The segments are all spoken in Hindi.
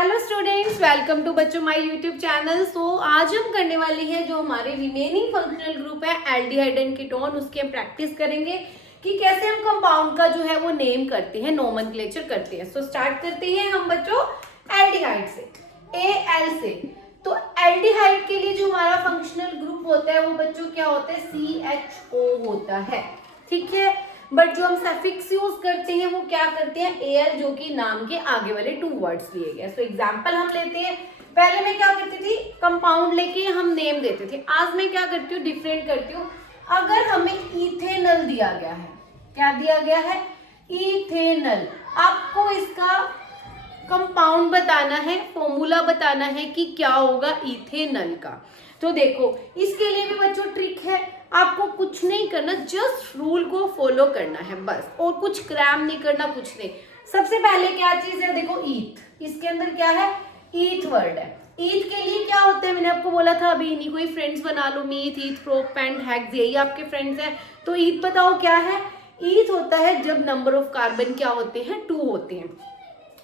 हेलो स्टूडेंट्स, वेलकम टू बच्चों माय यूट्यूब चैनल। सो आज हम करने वाले हैं जो हमारे रिमेनिंग फंक्शनल ग्रुप है एल्डिहाइड एंड कीटोन, उसकी हम प्रैक्टिस करेंगे कि कैसे हम कंपाउंड का जो है वो नेम करते हैं, नोमेनक्लेचर करते हैं। सो स्टार्ट करते हैं हम बच्चों एल्डिहाइड से, एल से। तो एल्डिहाइड के लिए जो हमारा फंक्शनल ग्रुप होता है वो बच्चों क्या होता है, CHO होता है, ठीक है। बट जो हम सफिक्स यूज करते हैं वो क्या करते हैं, AL, जो कि नाम के आगे वाले 2 वर्ड्स लिए गए। सो एग्जांपल हम लेते हैं। पहले मैं क्या करती थी, कंपाउंड लेके हम नेम देते थे। आज मैं क्या करती हूँ, डिफरेंट करती हूँ। अगर हमें इथेनल दिया गया है, क्या दिया गया है, इथेनल, आपको इसका कंपाउंड बताना है, फॉर्मूला बताना है कि क्या होगा इथेनल का। तो देखो इसके लिए भी बच्चों ट्रिक है, आपको कुछ नहीं करना, जस्ट रूल को फॉलो करना है बस, और कुछ क्रैम नहीं करना, कुछ नहीं। सबसे पहले क्या चीज है, देखो ईथ, इसके अंदर क्या है, ईथ वर्ड है। ईथ के लिए क्या होता है, मैंने आपको बोला था अभी, इन्हीं को ही फ्रेंड्स बना लो, मीथ, ईथ, प्रोप, पेंट, हेक्स, यही आपके फ्रेंड्स हैं। तो ईथ बताओ क्या है, ईथ होता है जब नंबर ऑफ कार्बन क्या होते हैं, 2 होते हैं।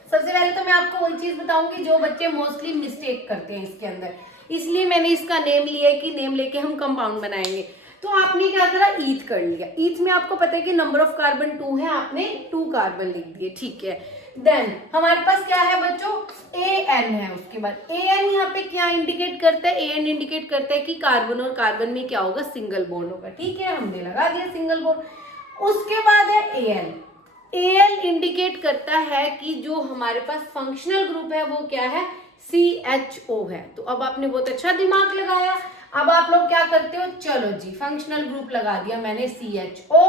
सबसे पहले तो मैं आपको वही चीज बताऊंगी जो बच्चे मोस्टली मिस्टेक करते हैं इसके अंदर, इसलिए मैंने इसका नेम लिया है कि नेम लेके हम कंपाउंड बनाएंगे। तो आपने क्या करा, ईथ कर लिया। ईथ में आपको पता है कि नंबर ऑफ कार्बन 2 है, आपने 2 कार्बन लिख दिए, ठीक है। देन हमारे पास क्या है बच्चों, AN है। उसके बाद AN यहाँ पे क्या इंडिकेट करता है, AN इंडिकेट करता है कि कार्बन और कार्बन में क्या होगा, सिंगल बॉन्ड होगा, ठीक है, हमने लगा दिया सिंगल बॉन्ड। उसके बाद है AL। AL इंडिकेट करता है कि जो हमारे पास फंक्शनल ग्रुप है वो क्या है, CHO है। तो अब आपने बहुत अच्छा दिमाग लगाया। अब आप लोग क्या करते हो, चलो जी फंक्शनल ग्रुप लगा दिया मैंने CHO,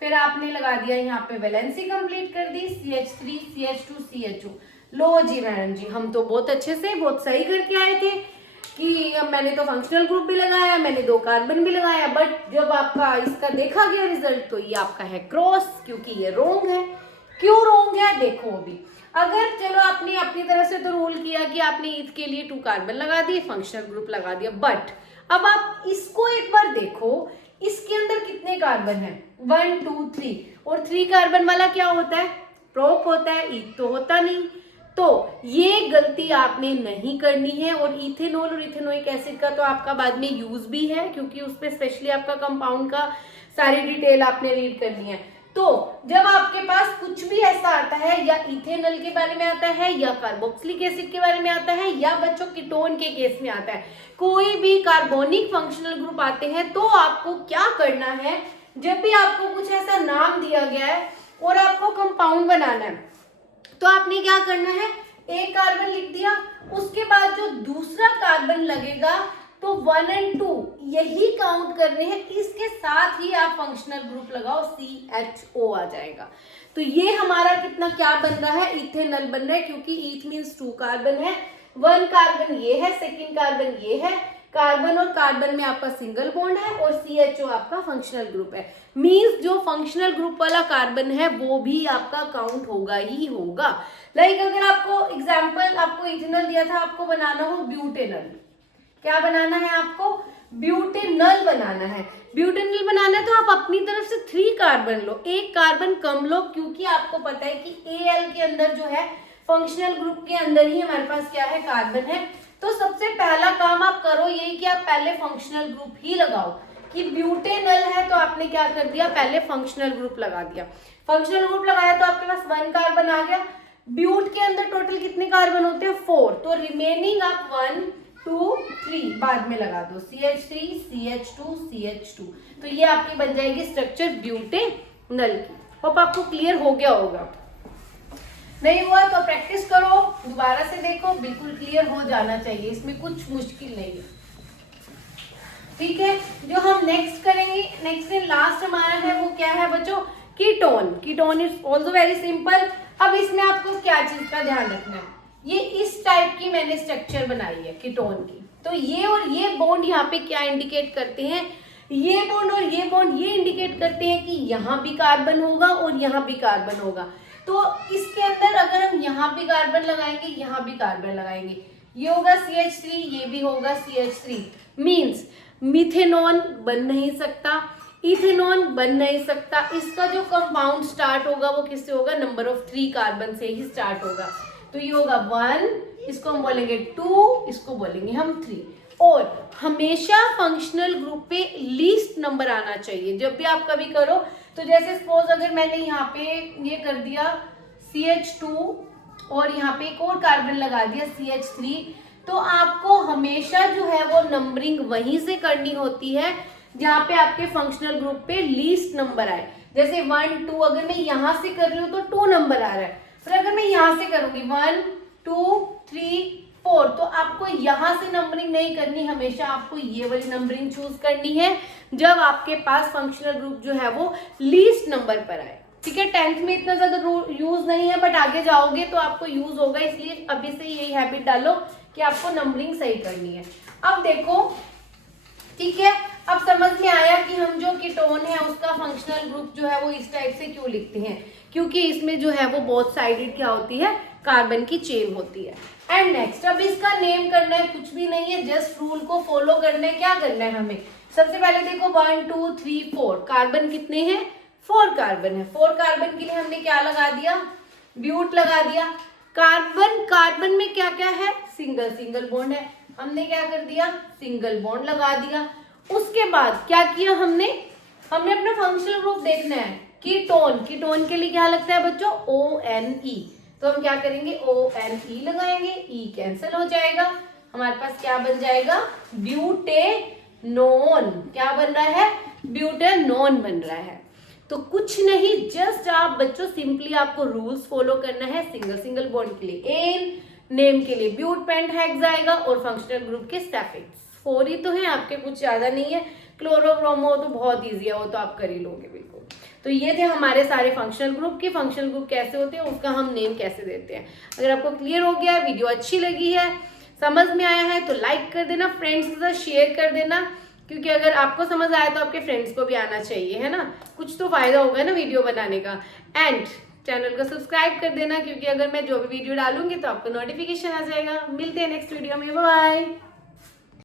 फिर आपने लगा दिया यहाँ पे वैलेंसी कंप्लीट कर दी, CH3 CH2 CHO। लो जी मैडम जी, हम तो बहुत अच्छे से बहुत सही करके आए थे कि मैंने तो फंक्शनल ग्रुप भी लगाया, मैंने 2 कार्बन भी लगाया, बट जब आपका इसका देखा गया रिजल्ट तो ये आपका है क्रॉस, क्योंकि ये रोंग है। क्यों रोंग है, देखो अभी अगर चलो आपने अपनी तरफ से तो रोल किया कि आपने ईथ के लिए 2 कार्बन लगा दिए, फंक्शनल ग्रुप लगा दिया, बट अब आप इसको एक बार देखो, इसके अंदर कितने कार्बन है, 1 2 3, और 3 कार्बन वाला क्या होता है, प्रोप होता है, ईथ तो होता नहीं। तो ये गलती आपने नहीं करनी है। और इथेनॉल और इथेनोइक एसिड का तो आपका बाद में यूज भी है, क्योंकि उस पर स्पेशली आपका कंपाउंड का सारी डिटेल आपने रीड करनी है। तो जब आपके पास कुछ भी ऐसा आता है, या इथेनॉल के बारे में आता है, या कार्बोक्सिलिक एसिड के बारे में आता है, या बच्चों कीटोन के केस में आता है, कोई भी कार्बोनिक फंक्शनल ग्रुप आते हैं, तो आपको क्या करना है, जब भी आपको कुछ ऐसा नाम दिया गया है और आपको कंपाउंड बनाना है, तो आपने क्या करना है, एक कार्बन लिख दिया, उसके बाद जो दूसरा कार्बन लगेगा तो 1 और 2 यही काउंट करने हैं, इसके साथ ही आप फंक्शनल ग्रुप लगाओ, CHO आ जाएगा। तो ये हमारा कितना क्या बन रहा है, इथेनॉल बन रहा है, क्योंकि ईथ मीन्स 2 कार्बन है, 1 कार्बन ये है, सेकेंड कार्बन ये है, कार्बन और कार्बन में आपका सिंगल बॉन्ड है, और CHO आपका फंक्शनल ग्रुप है। मींस जो फंक्शनल ग्रुप वाला कार्बन है वो भी आपका काउंट होगा ही होगा। लाइक अगर आपको एग्जांपल, आपको इथेनॉल दिया था, आपको बनाना हो ब्यूटेनॉल, क्या बनाना है आपको, ब्यूटेनॉल बनाना है। ब्यूटेनॉल बनाना है तो आप अपनी तरफ से 3 कार्बन लो, एक कार्बन कम लो, क्योंकि आपको पता है कि AL के अंदर जो है फंक्शनल ग्रुप के अंदर ही हमारे पास क्या है, कार्बन है। तो सबसे पहला काम आप करो यही कि आप पहले फंक्शनल ग्रुप ही लगाओ, कि ब्यूटेनॉल है तो आपने क्या कर दिया, पहले फंक्शनल ग्रुप लगा दिया। फंक्शनल ग्रुप लगाया तो आपके पास 1 कार्बन आ गया। ब्यूट के अंदर टोटल कितने कार्बन होते हैं, 4, तो रिमेनिंग आप 1 2 3 बाद में लगा दो, CH3 CH2 CH2। तो ये आपकी बन जाएगी स्ट्रक्चर ब्यूटेनॉल की। होप आपको क्लियर हो गया होगा, नहीं हुआ तो प्रैक्टिस करो, दोबारा से देखो, बिल्कुल क्लियर हो जाना चाहिए, इसमें कुछ मुश्किल नहीं है, ठीक है। जो हम नेक्स्ट करेंगे, नेक्स्ट एंड लास्ट हमारा है वो क्या है बच्चों, ketone. Ketone is also very simple. अब इसमें आपको क्या चीज का ध्यान रखना है, ये इस टाइप की मैंने स्ट्रक्चर बनाई है कीटोन की, तो ये और ये बॉन्ड यहाँ पे क्या इंडिकेट करते हैं, ये बॉन्ड और ये बॉन्ड ये इंडिकेट करते हैं कि यहाँ भी कार्बन होगा और यहाँ भी कार्बन होगा। तो इसके अंदर अगर हम यहाँ भी कार्बन लगाएंगे, यहाँ भी कार्बन लगाएंगे, ये होगा CH3, ये भी होगा CH3, मीन्स मिथेनॉन बन नहीं सकता, इथेनॉन बन नहीं सकता। इसका जो कंपाउंड स्टार्ट होगा वो किससे होगा, नंबर ऑफ 3 कार्बन से ही स्टार्ट होगा। तो ये होगा 1 इसको हम बोलेंगे 2, इसको बोलेंगे हम 3। और हमेशा फंक्शनल ग्रुप पे लीस्ट नंबर आना चाहिए जब भी आप कभी करो। तो जैसे सपोज अगर मैंने यहाँ पे ये कर दिया CH2 और यहाँ पे एक और कार्बन लगा दिया CH3, तो आपको हमेशा जो है वो नंबरिंग वहीं से करनी होती है जहाँ पे आपके फंक्शनल ग्रुप पे लीस्ट नंबर आए। जैसे 1 2 अगर मैं यहाँ से कर रही हूँ तो 2 नंबर आ रहा है, फिर अगर मैं यहाँ से करूंगी 1 2 3 4, तो आपको यहाँ से नंबरिंग नहीं करनी, हमेशा आपको ये वाली नंबरिंग चूज करनी है जब आपके पास फंक्शनल ग्रुप जो है वो लीस्ट नंबर पर आए। ठीक है, 10th में इतना ज्यादा यूज नहीं है, बट आगे जाओगे तो आपको यूज होगा, इसलिए अभी से यही हैबिट डालो कि आपको नंबरिंग सही करनी है। अब देखो, ठीक है, अब समझ में आया कि हम जो कीटोन है उसका फंक्शनल ग्रुप जो है वो इस टाइप से क्यों लिखते हैं, क्योंकि इसमें जो है वो बोथ साइडेड क्या होती है, कार्बन की चेन होती है। एंड नेक्स्ट, अब इसका नेम करना है, कुछ भी नहीं है, जस्ट रूल को फॉलो करना है। क्या करना है हमें, सबसे पहले देखो 1 2 3 4 कार्बन कितने हैं, 4 कार्बन है। 4 कार्बन के लिए हमने क्या लगा दिया, ब्यूट लगा दिया। कार्बन में क्या क्या है, सिंगल बॉन्ड है, हमने क्या कर दिया, सिंगल बॉन्ड लगा दिया। उसके बाद क्या किया हमने अपना फंक्शनल ग्रुप देखना है, कीटोन के लिए क्या लगता है बच्चों, ONE, तो हम क्या करेंगे ONE लगाएंगे, E कैंसिल हो जाएगा, हमारे पास क्या बन जाएगा, ब्यूटेनोन। क्या बन रहा है, ब्यूटेनोन बन रहा है। तो कुछ नहीं, जस्ट आप बच्चों सिंपली आपको रूल्स फॉलो करना है। सिंगल बॉन्ड के लिए एन, नेम के लिए ब्यूट पेंट हेक्स आएगा और फंक्शनल ग्रुप के सफिक्स 4 ही तो है आपके, कुछ ज्यादा नहीं है। क्लोरो ब्रोमो तो बहुत इजी है, वो तो आप कर ही लोगे बिल्कुल। तो ये थे हमारे सारे फंक्शनल ग्रुप के। फंक्शनल ग्रुप कैसे होते हैं, उसका हम नेम कैसे देते हैं। अगर आपको क्लियर हो गया, वीडियो अच्छी लगी है, समझ में आया है, तो लाइक कर देना, फ्रेंड्स के साथ शेयर कर देना, क्योंकि अगर आपको समझ आया तो आपके फ्रेंड्स को भी आना चाहिए, है ना, कुछ तो फायदा होगा ना वीडियो बनाने का। एंड चैनल को सब्सक्राइब कर देना, क्योंकि अगर मैं जो भी वीडियो डालूंगी तो आपको नोटिफिकेशन आ जाएगा। मिलते हैं नेक्स्ट वीडियो में, बाय।